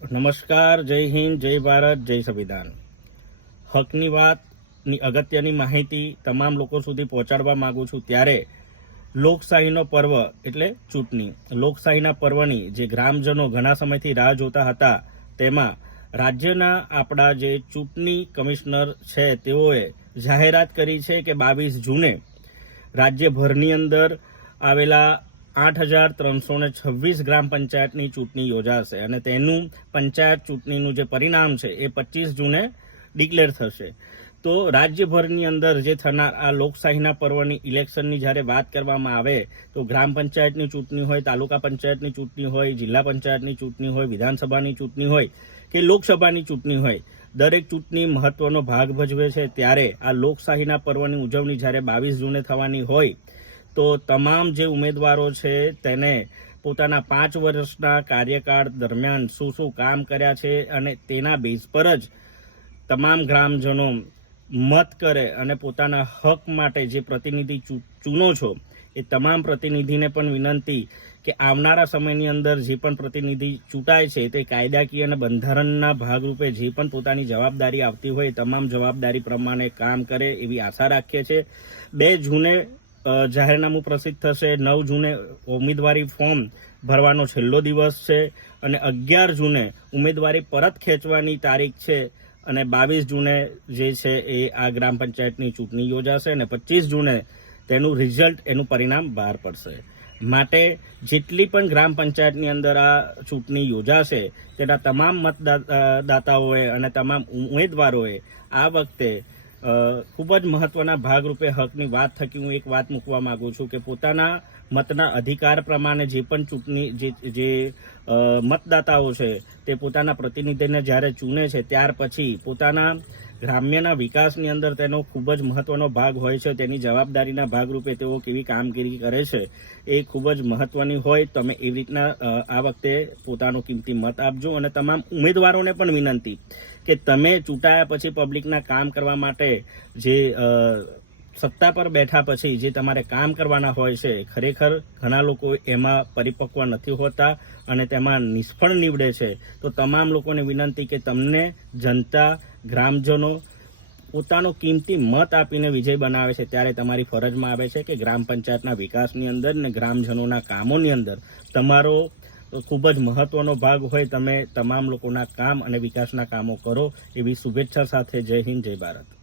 નમસ્કાર, જય હિન્દ, જય ભારત, જય સંવિધાન. હકની વાતની અગત્યની માહિતી તમામ લોકો સુધી પહોંચાડવા માંગુ છું. ત્યારે લોકશાહીનો પર્વ એટલે ચૂંટણી, લોકશાહીના પર્વની જે ગ્રામજનો ઘણા સમયથી રાહ જોતા હતા, તેમાં રાજ્યના આપણા જે ચૂંટણી કમિશનર છે તેઓએ જાહેરાત કરી છે કે 22 જૂને રાજ્યભરની અંદર આવેલા 8,326 ગ્રામ પંચાયતની ચૂંટણી યોજાશે અને તેનું પંચાયત ચૂંટણીનું જે પરિણામ છે એ 25 જૂને ડિક્લેર થશે. તો રાજ્યભરની અંદર જે થનાર આ લોકશાહીના પર્વની ઇલેક્શનની જ્યારે વાત કરવામાં આવે તો ગ્રામ પંચાયતની ચૂંટણી હોય, તાલુકા પંચાયતની ચૂંટણી હોય, જિલ્લા પંચાયતની ચૂંટણી હોય, વિધાનસભાની ચૂંટણી હોય કે લોકસભાની ચૂંટણી હોય, દરેક ચૂંટણી મહત્વનો ભાગ ભજવે છે. ત્યારે આ લોકશાહીના પર્વની ઉજવણી જ્યારે 22 જૂને થવાની હોય તો તમામ જે ઉમેદવારો છે તેને પોતાના 5 વર્ષના કાર્યકાળ દરમિયાન શું શું કામ કર્યા છે અને તેના બેઝ પર જ તમામ ગ્રામજનો મત કરે અને પોતાના હક માટે જે પ્રતિનિધિ ચૂનો છો એ તમામ પ્રતિનિધિને પણ વિનંતી કે આવનારા સમયની અંદર જે પણ પ્રતિનિધિ ચૂંટાય છે તે કાયદાકીય અને બંધારણના ભાગરૂપે જે પણ પોતાની જવાબદારી આવતી હોય તમામ જવાબદારી પ્રમાણે કામ કરે એવી આશા રાખીએ છીએ. 2 જૂને જાહેરનામું પ્રસિદ્ધ થશે. 9 જૂને ઉમેદવારી ફોર્મ ભરવાનો છેલ્લો દિવસ છે અને 11 જૂને ઉમેદવારી પરત ખેંચવાની તારીખ છે અને 22 જૂને જે છે એ આ ગ્રામ પંચાયતની ચૂંટણી યોજાશે અને 25 જૂને તેનું રિઝલ્ટ, એનું પરિણામ બહાર પડશે. માટે જેટલી પણ ગ્રામ પંચાયતની અંદર આ ચૂંટણી યોજાશે તેના તમામ મતદાતાઓએ અને તમામ ઉમેદવારોએ આ વખતે ખૂબ જ મહત્વના ભાગરૂપે હકની વાત થકી હું એક વાત મૂકવા માંગુ છું કે પોતાના મતના અધિકાર પ્રમાણે જે પણ ચૂંટણી જે મતદાતાઓ છે તે પોતાના પ્રતિનિધિને જ્યારે ચૂને છે ત્યાર પછી પોતાના ગ્રામ્યના વિકાસની અંદર તેનો ખૂબ જ મહત્વનો ભાગ હોય છે. તેની જવાબદારીના ભાગરૂપે તેઓ કેવી કામગીરી કરે છે એ ખૂબ જ મહત્વની હોય. તમે એવી રીતના આ વખતે પોતાનો કિંમતી મત આપજો અને તમામ ઉમેદવારોને પણ વિનંતી કે તમે ચૂંટાયા પછી પબ્લિકના કામ કરવા માટે જે સત્તા પર બેઠા પછી જે તમારે કામ કરવાના હોય છે ખરેખર ઘણા લોકો એમાં પરિપક્વ નથી હોતા અને તેમાં નિષ્ફળ નીવડે છે. તો તમામ લોકોને વિનંતી કે તમને જનતા, ગ્રામજનો પોતાનો કિંમતી મત આપીને વિજય બનાવે છે ત્યારે તમારી ફરજમાં આવે છે કે ગ્રામ પંચાયતના વિકાસની અંદર ને ગ્રામજનોના કામોની અંદર તમારો ખૂબ જ મહત્વનો ભાગ હોય. તમે તમામ લોકોના કામ અને વિકાસના કામો કરો એવી શુભેચ્છા સાથે જય હિન્દ, જય ભારત.